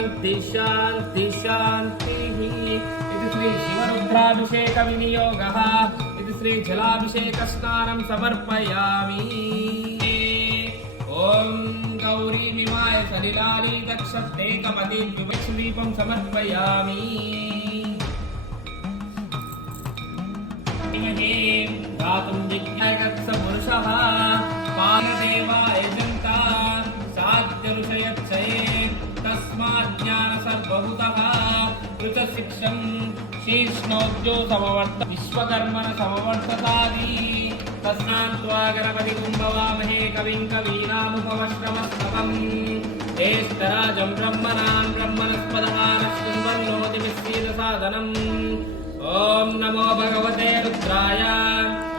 शांति शांति शांति। इति श्री शिवरुद्राभिषेक विनियोगः। इति श्री जलाभिषेक स्नानं समर्पयामि। ओम गौरी विमाय सलिलाली दक्षतेकपदी विवक्षदीपं समर्पयामि। दातुं जिज्ञासपुरुषः पालदेवाय जनता साध्यऋषयच्छये तस्मात् ज्ञानसर्वभूतः ऋतशिक्षं शीर्ष्णोद्यो समवर्त विश्वकर्मण समवर्ततादि। तस्मान्त्वा गणपतिं भवामहे कविं कवीनामुपमश्रवस्तवम्। ज्येष्ठराजं ब्रह्मणान् ब्रह्मणस्पदः नश्चिन्वन्नोतिभिः साधनम्। ओम नमो भगवते रुद्राय।